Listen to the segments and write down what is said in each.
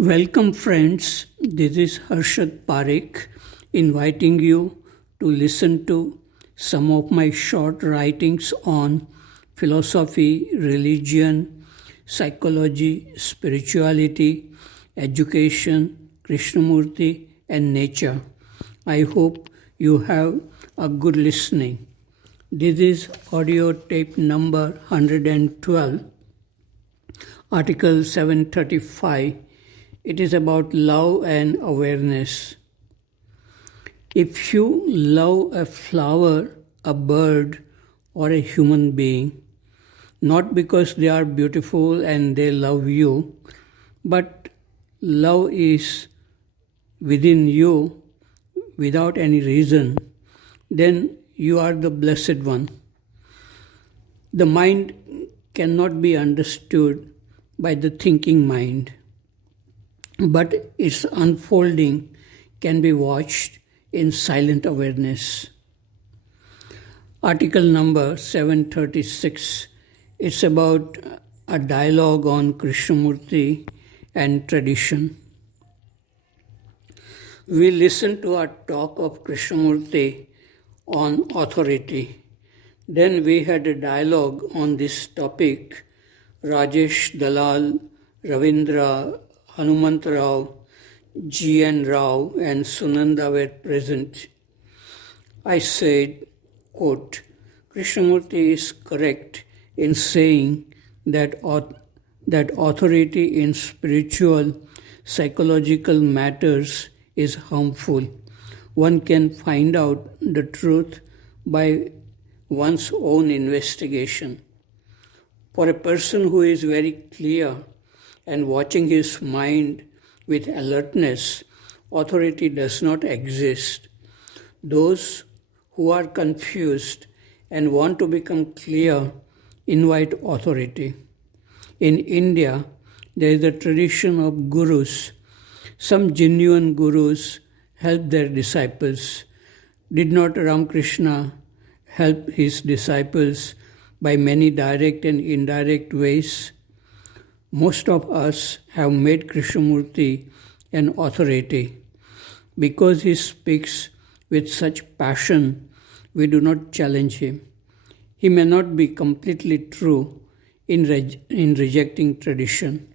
Welcome, friends. This is Harshad Parekh inviting you to listen to some of my short writings on philosophy, religion, psychology, spirituality, education, Krishnamurti, and nature. I hope you have a good listening. This is audio tape number 112, Article 735. It is about love and awareness. If you love a flower, a bird, or a human being, not because they are beautiful and they love you, but love is within you without any reason, then you are the blessed one. The mind cannot be understood by the thinking mind, but its unfolding can be watched in silent awareness. Article number 736. It's about a dialogue on Krishnamurti and tradition. We listened to a talk of Krishnamurti on authority. Then we had a dialogue on this topic. Rajesh, Dalal, Ravindra, Hanumantrao, G.N. Rao and Sunanda were present. I said, quote, Krishnamurti is correct in saying that authority in spiritual, psychological matters is harmful. One can find out the truth by one's own investigation. For a person who is very clear and watching his mind with alertness, authority does not exist. Those who are confused and want to become clear invite authority. In India, there is a tradition of gurus. Some genuine gurus help their disciples. Did not Ramakrishna help his disciples by many direct and indirect ways? Most of us have made Krishnamurti an authority. Because he speaks with such passion, we do not challenge him. He may not be completely true in rejecting tradition.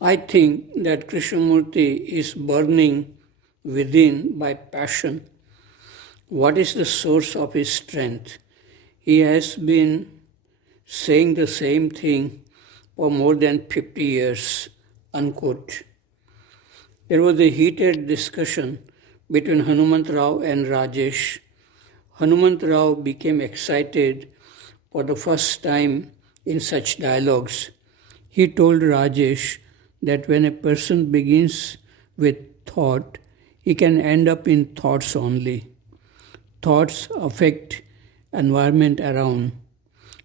I think that Krishnamurti is burning within by passion. What is the source of his strength? He has been saying the same thing for more than 50 years, unquote. There was a heated discussion between Hanumantrao and Rajesh. Hanumantrao became excited for the first time in such dialogues. He told Rajesh that when a person begins with thought, he can end up in thoughts only. Thoughts affect environment around.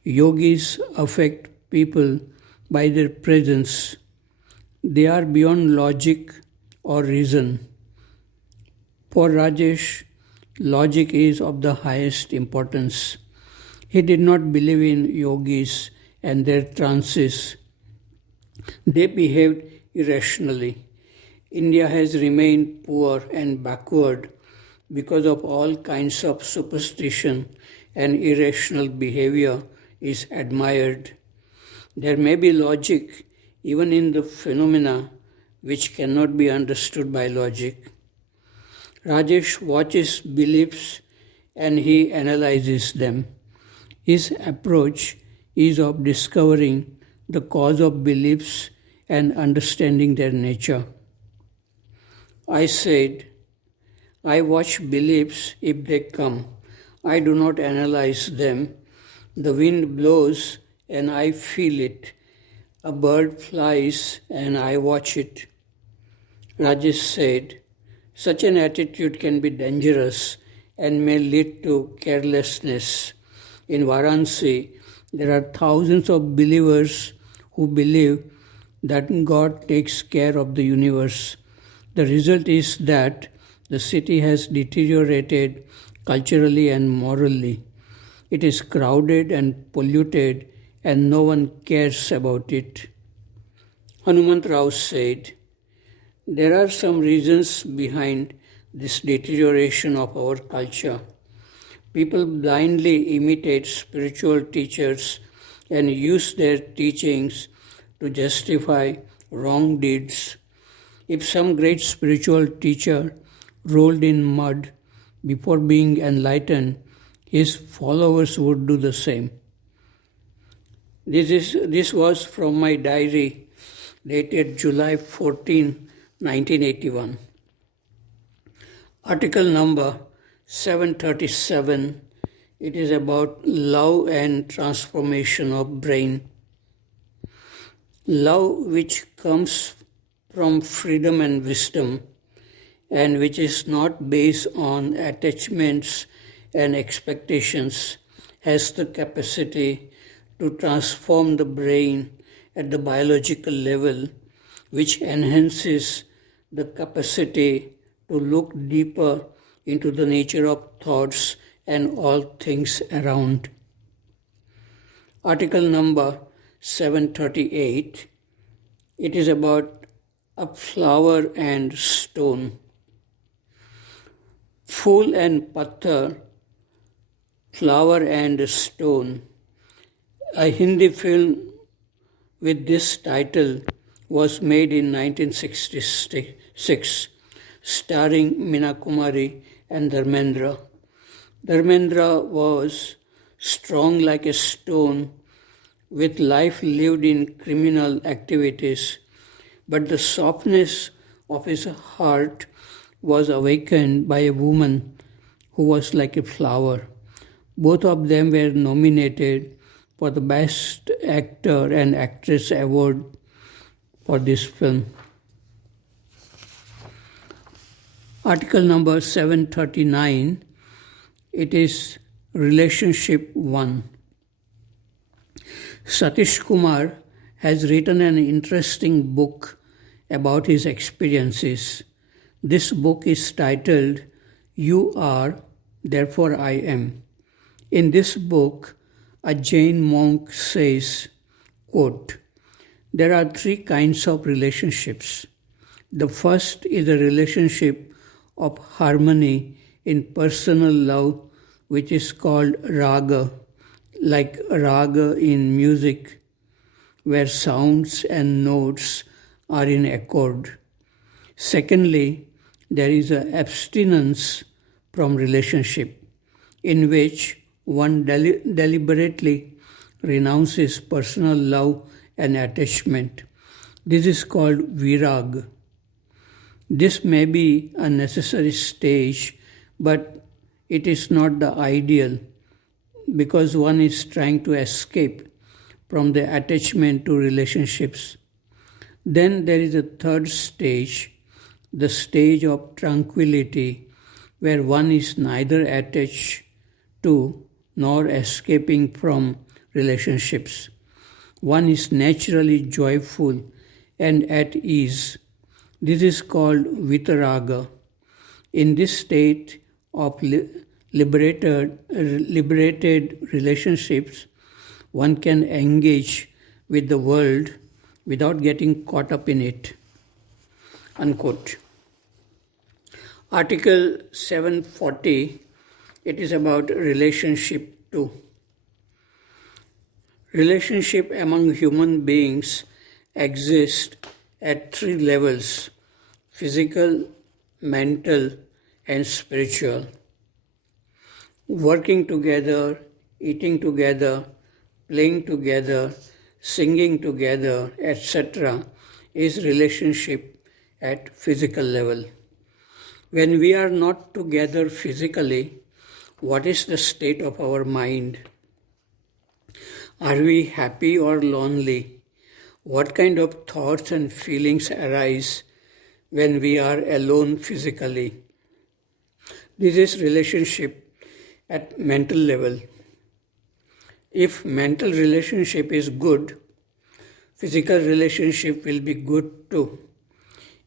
Yogis affect people by their presence. They are beyond logic or reason. For Rajesh, logic is of the highest importance. He did not believe in yogis and their trances. They behaved irrationally. India has remained poor and backward because of all kinds of superstition, and irrational behavior is admired. There may be logic even in the phenomena which cannot be understood by logic. Rajesh watches beliefs and he analyzes them. His approach is of discovering the cause of beliefs and understanding their nature. I said, I watch beliefs if they come. I do not analyze them. The wind blows and I feel it. A bird flies and I watch it. Rajesh said, such an attitude can be dangerous and may lead to carelessness. In Varanasi, there are thousands of believers who believe that God takes care of the universe. The result is that the city has deteriorated culturally and morally. It is crowded and polluted and no one cares about it. Hanuman Rao said, there are some reasons behind this deterioration of our culture. People blindly imitate spiritual teachers and use their teachings to justify wrong deeds. If some great spiritual teacher rolled in mud before being enlightened, his followers would do the same. This was from my diary dated July 14, 1981. Article number 737. It is about love and transformation of brain. Love which comes from freedom and wisdom, and which is not based on attachments and expectations, has the capacity to transform the brain at the biological level, which enhances the capacity to look deeper into the nature of thoughts and all things around. Article number 738. It is about a flower and stone. Phool and Patthar, flower and stone. A Hindi film with this title was made in 1966, starring Meena Kumari and Dharmendra. Dharmendra was strong like a stone, with life lived in criminal activities, but the softness of his heart was awakened by a woman who was like a flower. Both of them were nominated for the Best Actor and Actress Award for this film. Article number 739. It is Relationship 1. Satish Kumar has written an interesting book about his experiences. This book is titled You Are, Therefore I Am. In this book, a Jain monk says, quote, there are three kinds of relationships. The first is a relationship of harmony in personal love, which is called raga, like raga in music, where sounds and notes are in accord. Secondly, there is an abstinence from relationship, in which one deliberately renounces personal love and attachment. This is called virag. This may be a necessary stage, but it is not the ideal, because one is trying to escape from the attachment to relationships. Then there is a third stage, the stage of tranquility, where one is neither attached to nor escaping from relationships. One is naturally joyful and at ease. This is called vitaraga. In this state of liberated relationships, one can engage with the world without getting caught up in it. Unquote. Article 740, it is about relationship 2. Relationship among human beings exist at three levels: physical, mental, and spiritual. Working together, eating together, playing together, singing together, etc. is relationship at physical level. When we are not together physically, what is the state of our mind? Are we happy or lonely? What kind of thoughts and feelings arise when we are alone physically? This is relationship at mental level. If mental relationship is good, physical relationship will be good too.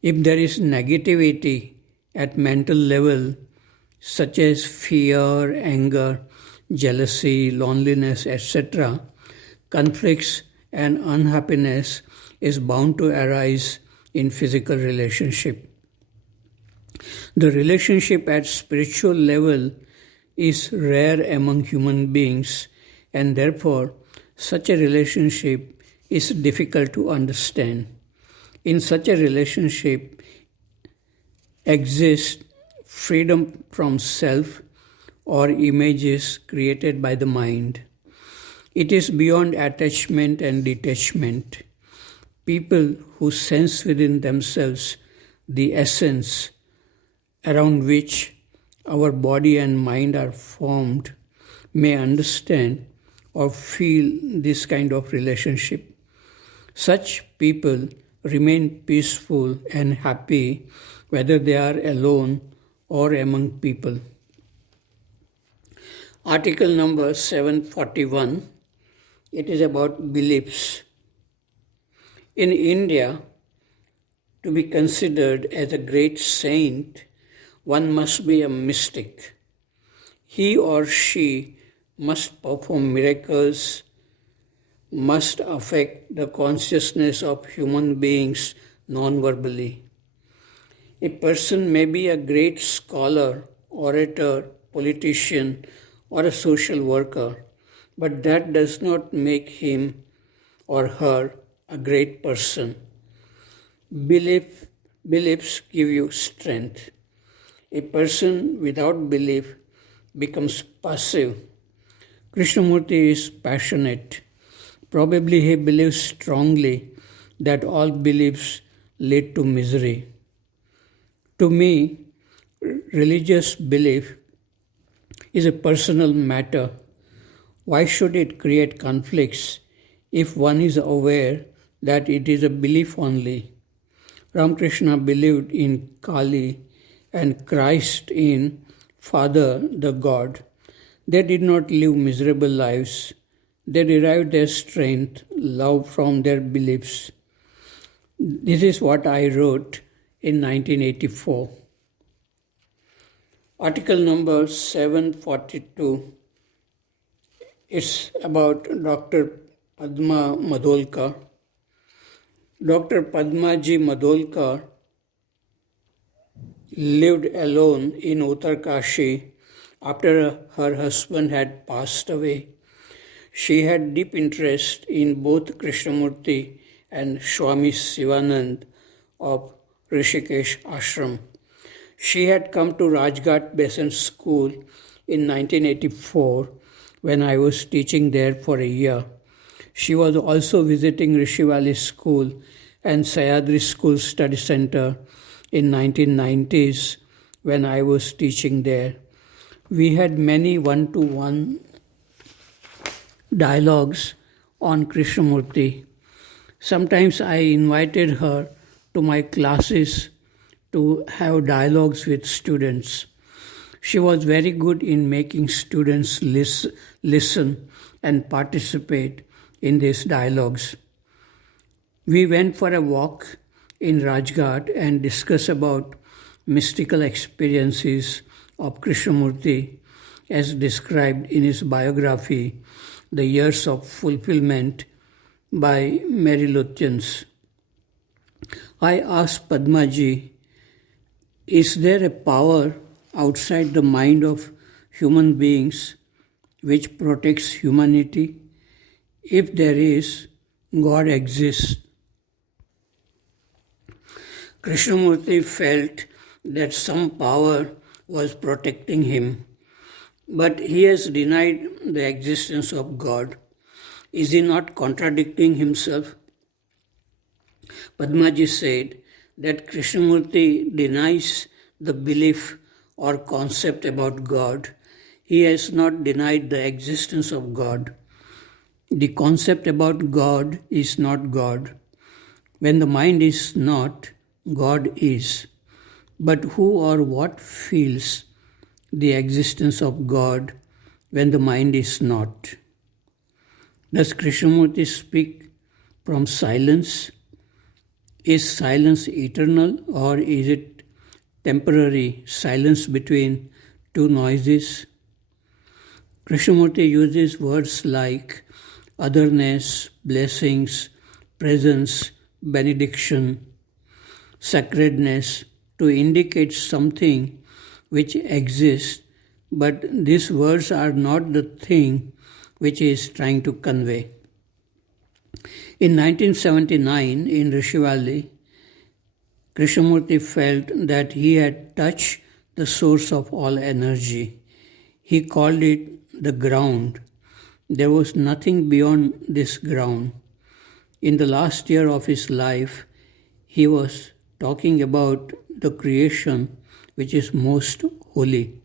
If there is negativity at mental level, such as fear, anger, jealousy, loneliness, etc., conflicts and unhappiness is bound to arise in physical relationship. The relationship at spiritual level is rare among human beings, and therefore such a relationship is difficult to understand. In such a relationship exists freedom from self or images created by the mind. It is beyond attachment and detachment. People who sense within themselves the essence around which our body and mind are formed may understand or feel this kind of relationship. Such people remain peaceful and happy whether they are alone or among people. Article number 741, it is about beliefs. In India, to be considered as a great saint, one must be a mystic. He or she must perform miracles, must affect the consciousness of human beings non-verbally. A person may be a great scholar, orator, politician, or a social worker, but that does not make him or her a great person. Beliefs give you strength. A person without belief becomes passive. Krishnamurti is passionate. Probably he believes strongly that all beliefs lead to misery. To me, religious belief is a personal matter. Why should it create conflicts if one is aware that it is a belief only? Ramakrishna believed in Kali and Christ in Father, the God. They did not live miserable lives. They derived their strength, love from their beliefs. This is what I wrote in 1984. Article number 742 is about Dr. Padma Madholkar. Dr. Padma Madholkar lived alone in Uttarkashi after her husband had passed away. She had deep interest in both Krishnamurti and Swami Sivanand of Rishikesh Ashram. She had come to Rajghat Besant School in 1984 when I was teaching there for a year. She was also visiting Rishi Valley School and Sayadri School Study Center in 1990s when I was teaching there. We had many one-to-one dialogues on Krishnamurti. Sometimes I invited her to my classes to have dialogues with students. She was very good in making students listen and participate in these dialogues. We went for a walk in Rajghat and discussed about mystical experiences of Krishnamurti as described in his biography, The Years of Fulfillment by Mary Lutyens. I asked Padmaji, is there a power outside the mind of human beings which protects humanity? If there is, God exists. Krishnamurti felt that some power was protecting him, but he has denied the existence of God. Is he not contradicting himself? Padmaji said that Krishnamurti denies the belief or concept about God. He has not denied the existence of God. The concept about God is not God. When the mind is not, God is. But who or what feels the existence of God when the mind is not? Does Krishnamurti speak from silence? Is silence eternal or is it temporary silence between two noises? Krishnamurti uses words like otherness, blessings, presence, benediction, sacredness to indicate something which exists, but these words are not the thing which he is trying to convey. In 1979, in Rishi Valley, Krishnamurti felt that he had touched the source of all energy. He called it the ground. There was nothing beyond this ground. In the last year of his life, he was talking about the creation which is most holy.